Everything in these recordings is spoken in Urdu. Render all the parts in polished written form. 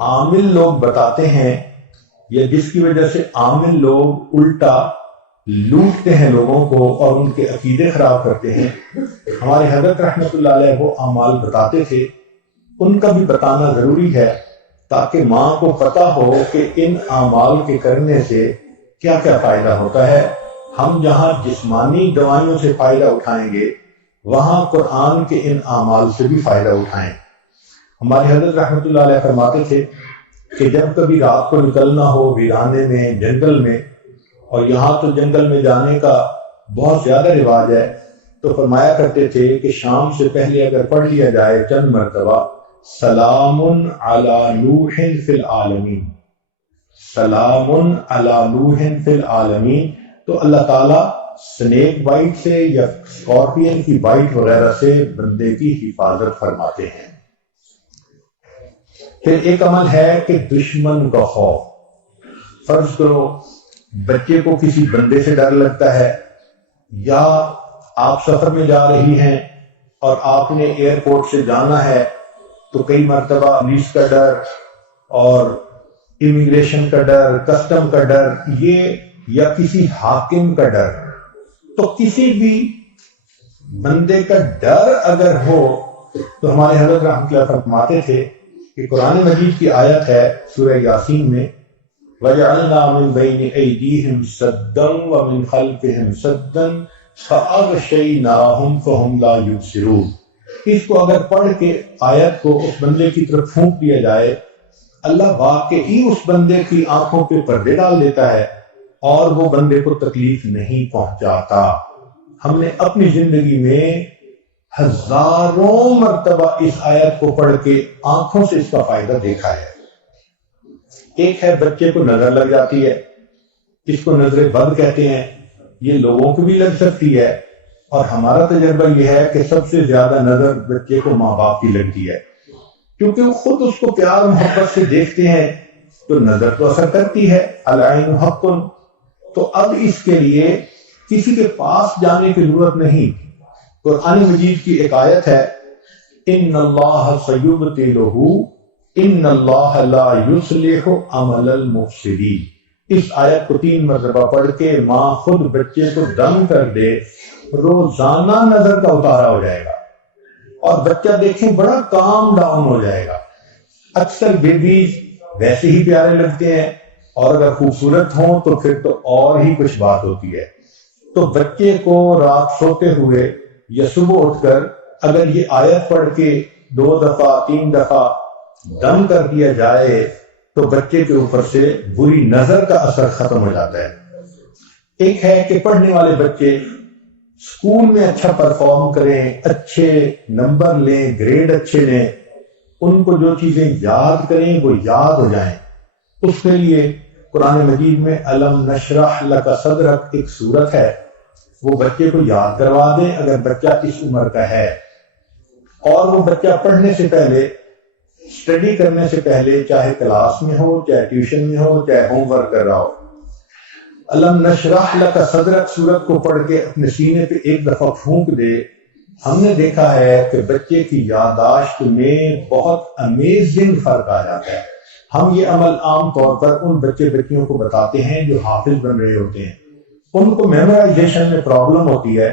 عامل لوگ بتاتے ہیں یا جس کی وجہ سے عامل لوگ الٹا لوٹتے ہیں لوگوں کو اور ان کے عقیدے خراب کرتے ہیں، ہمارے حضرت رحمۃ اللہ علیہ وہ اعمال بتاتے تھے، ان کا بھی بتانا ضروری ہے تاکہ ماں کو پتہ ہو کہ ان اعمال کے کرنے سے کیا کیا فائدہ ہوتا ہے۔ ہم جہاں جسمانی دوائیوں سے فائدہ اٹھائیں گے وہاں قرآن کے ان اعمال سے بھی فائدہ اٹھائیں۔ ہمارے حضرت رحمۃ اللہ علیہ فرماتے تھے کہ جب کبھی رات کو نکلنا ہو ویرانے میں، جنگل میں، اور یہاں تو جنگل میں جانے کا بہت زیادہ رواج ہے، تو فرمایا کرتے تھے کہ شام سے پہلے اگر پڑھ لیا جائے چند مرتبہ سلام علی نوح فی العالمین، سلام علی نوح فی العالمین، تو اللہ تعالیٰ سنیک بائٹ سے یا اسکارپین کی بائٹ وغیرہ سے بندے کی حفاظت فرماتے ہیں۔ پھر ایک عمل ہے کہ دشمن کا خوف۔ فرض کرو بچے کو کسی بندے سے ڈر لگتا ہے، یا آپ سفر میں جا رہی ہیں اور آپ نے ایئرپورٹ سے جانا ہے تو کئی مرتبہ پولیس کا ڈر اور امیگریشن کا ڈر، کسٹم کا ڈر، یہ یا کسی حاکم کا ڈر، تو کسی بھی بندے کا ڈر اگر ہو تو ہمارے حضرت رحمۃ اللہ فرماتے تھے کہ قرآن مجید کی آیت ہے سورہ یاسین میں وَجَعَلْنَا مِن بَيْنِ أَيْدِيهِمْ سَدًّا وَمِنْ خَلْفِهِمْ سَدًّا فَأَغْشَيْنَاهُمْ فَهُمْ لَا يُبْصِرُونَ۔ اس کو اگر پڑھ کے آیت کو اس بندے کی طرف پھونک دیا جائے، اللہ واقعی اس بندے کی آنکھوں پہ پردے ڈال دیتا ہے اور وہ بندے کو تکلیف نہیں پہنچاتا۔ ہم نے اپنی زندگی میں ہزاروں مرتبہ اس آیت کو پڑھ کے آنکھوں سے اس کا فائدہ دیکھا ہے۔ ایک ہے بچے کو نظر لگ جاتی ہے، اس کو نظر بد کہتے ہیں، یہ لوگوں کو بھی لگ سکتی ہے، اور ہمارا تجربہ یہ ہے کہ سب سے زیادہ نظر بچے کو ماں باپ کی لگتی ہے، کیونکہ وہ خود اس کو پیار محبت سے دیکھتے ہیں تو نظر تو اثر کرتی ہے، العین حق۔ تو اب اس کے لیے کسی کے پاس جانے کی ضرورت نہیں۔ قرآن مجید کی ایک آیت ہے ان اللہ سیبطلہ ان اللہ لا یصلح عمل المفسدین۔ اس آیت کو 3 مرتبہ پڑھ کے ماں خود بچے کو دم کر دے، روزانہ نظر کا اتارا ہو جائے گا اور بچہ دیکھیں بڑا کام ڈاؤن ہو جائے گا۔ اکثر بیبیز ویسے ہی پیارے لگتے ہیں اور اگر خوبصورت ہوں تو پھر تو اور ہی کچھ بات ہوتی ہے۔ تو بچے کو رات سوتے ہوئے یا صبح اٹھ کر اگر یہ آیت پڑھ کے 2 دفعہ 3 دفعہ دم کر دیا جائے تو بچے کے اوپر سے بری نظر کا اثر ختم ہو جاتا ہے۔ ایک ہے کہ پڑھنے والے بچے اسکول میں اچھا پرفارم کریں، اچھے نمبر لیں، گریڈ اچھے لیں، ان کو جو چیزیں یاد کریں وہ یاد ہو جائیں۔ اس کے لیے قرآن مجید میں الم نشرح لک صدرک ایک سورت ہے، وہ بچے کو یاد کروا دیں اگر بچہ اس عمر کا ہے، اور وہ بچہ پڑھنے سے پہلے، اسٹڈی کرنے سے پہلے، چاہے کلاس میں ہو، چاہے ٹیوشن میں ہو، چاہے ہوم ورک کر رہا ہو، الم نشرح لک صدرک سورت کو پڑھ کے اپنے سینے پہ ایک دفعہ پھونک دے۔ ہم نے دیکھا ہے کہ بچے کی یادداشت میں بہت امیزنگ فرق آ جاتا ہے۔ ہم یہ عمل عام طور پر ان بچیوں کو بتاتے ہیں جو حافظ بن رہے ہوتے ہیں، ان کو میمورائزیشن میں پرابلم ہوتی ہے،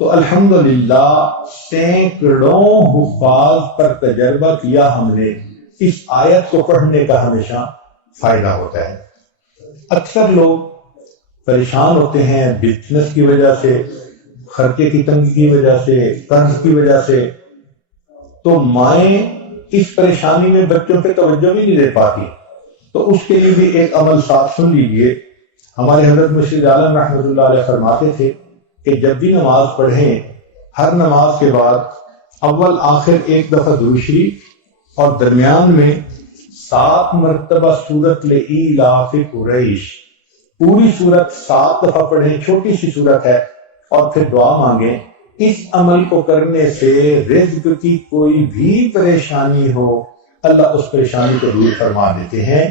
تو الحمدللہ سینکڑوں حفاظ پر تجربہ کیا ہم نے، اس آیت کو پڑھنے کا ہمیشہ فائدہ ہوتا ہے۔ اکثر لوگ پریشان ہوتے ہیں بزنس کی وجہ سے، خرچے کی تنگی کی وجہ سے، قرض کی وجہ سے، تو مائیں اس پریشانی میں بچوں پہ توجہ بھی نہیں دے پاتی، تو اس کے لیے بھی ایک عمل ساتھ سن لیجیے۔ ہمارے حضرت مرشد عالم رحمۃ اللہ علیہ فرماتے تھے کہ جب بھی نماز پڑھیں، ہر نماز کے بعد اول آخر ایک دفعہ درود شریف اور درمیان میں 7 مرتبہ سورۃ لإیلاف قریش، پوری سورت 7 دفعہ پڑھیں، چھوٹی سی سورت ہے، اور پھر دعا مانگیں۔ اس عمل کو کرنے سے رزق کی کوئی بھی پریشانی ہو اللہ اس پریشانی کو دور فرما دیتے ہیں۔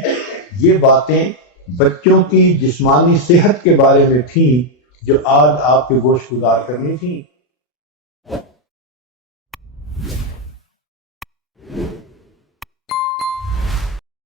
یہ باتیں بچوں کی جسمانی صحت کے بارے میں تھیں جو آج آپ کے گوش گزار کرنی تھیں۔